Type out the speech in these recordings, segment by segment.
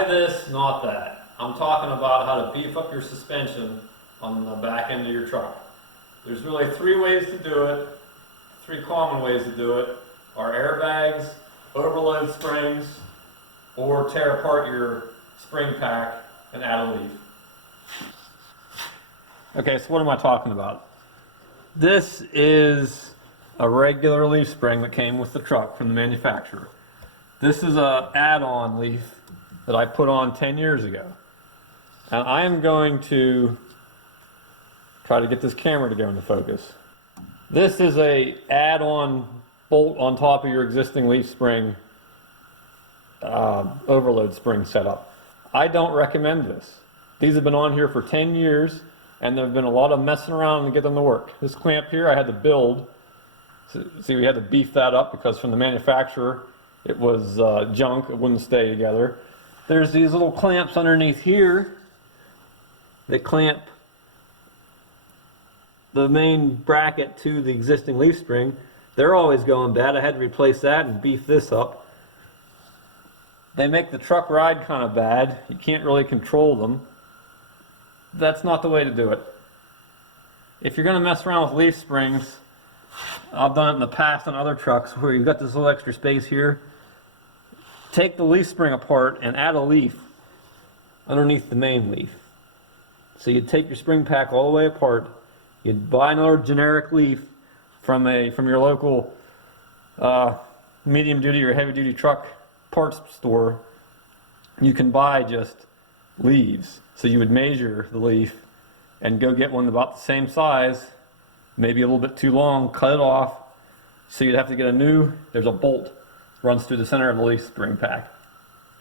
Buy this, not that. I'm talking about how to beef up your suspension on the back end of your truck. There's really three ways to do it. Three common ways to do it are airbags, overload springs, or tear apart your spring pack and add a leaf. Okay, so what am I talking about? This is a regular leaf spring that came with the truck from the manufacturer. This is an add-on leaf that I put on 10 years ago. And I am going to try to get this camera to go into focus. This is a add-on bolt on top of your existing leaf spring overload spring setup. I don't recommend this. These have been on here for 10 years and there have been a lot of messing around to get them to work. This clamp here I had to build. See, we had to beef that up because from the manufacturer it was junk, it wouldn't stay together. There's these little clamps underneath here that clamp the main bracket to the existing leaf spring. They're always going bad. I had to replace that and beef this up. They make the truck ride kind of bad. You can't really control them. That's not the way to do it. If you're going to mess around with leaf springs, I've done it in the past on other trucks where you've got this little extra space here. Take the leaf spring apart and add a leaf underneath the main leaf. So you'd take your spring pack all the way apart. You'd buy another generic leaf from your local medium duty or heavy duty truck parts store. You can buy just leaves. So you would measure the leaf and go get one about the same size, maybe a little bit too long, cut it off. So you'd have to get a new, there's a bolt runs through the center of the leaf spring pack.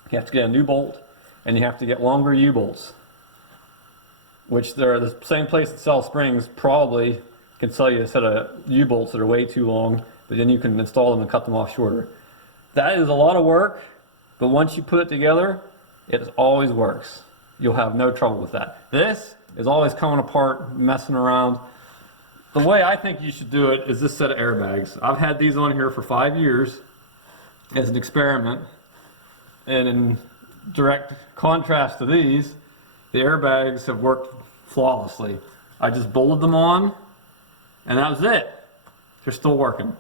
You have to get a new bolt and you have to get longer U-bolts, which they're the same place that sells springs probably can sell you a set of U-bolts that are way too long, but then you can install them and cut them off shorter. That is a lot of work, but once you put it together, it always works. You'll have no trouble with that. This is always coming apart, messing around. The way I think you should do it is this set of airbags. I've had these on here for 5 years as an experiment, and in direct contrast to these, the airbags have worked flawlessly. I just bolted them on, and that was it. They're still working.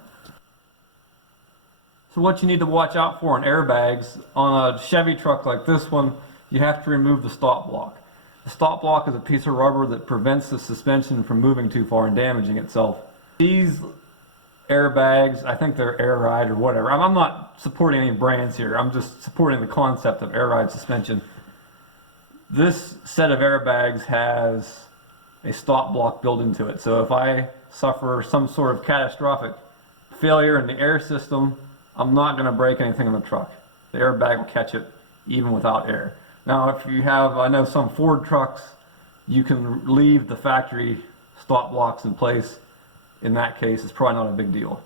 So what you need to watch out for in airbags, on a Chevy truck like this one, you have to remove the stop block. The stop block is a piece of rubber that prevents the suspension from moving too far and damaging itself. These airbags, I think they're Air Ride or whatever. I'm not supporting any brands here. I'm just supporting the concept of Air Ride suspension. This set of airbags has a stop block built into it. So if I suffer some sort of catastrophic failure in the air system, I'm not going to break anything in the truck. The airbag will catch it even without air. Now if you have, I know some Ford trucks, you can leave the factory stop blocks in place. In that case, it's probably not a big deal.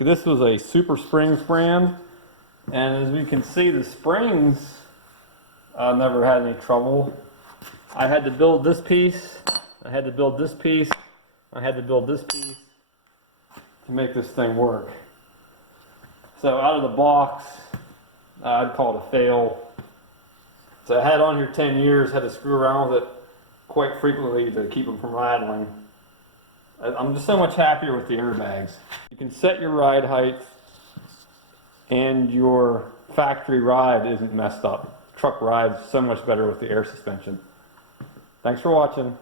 This was a Super Springs brand, and as we can see, the springs never had any trouble. I had to build this piece, I had to build this piece, I had to build this piece to make this thing work. So out of the box, I'd call it a fail. So I had it on here 10 years, had to screw around with it quite frequently to keep them from rattling. I'm just so much happier with the airbags. You can set your ride height and your factory ride isn't messed up. The truck rides so much better with the air suspension. Thanks for watching.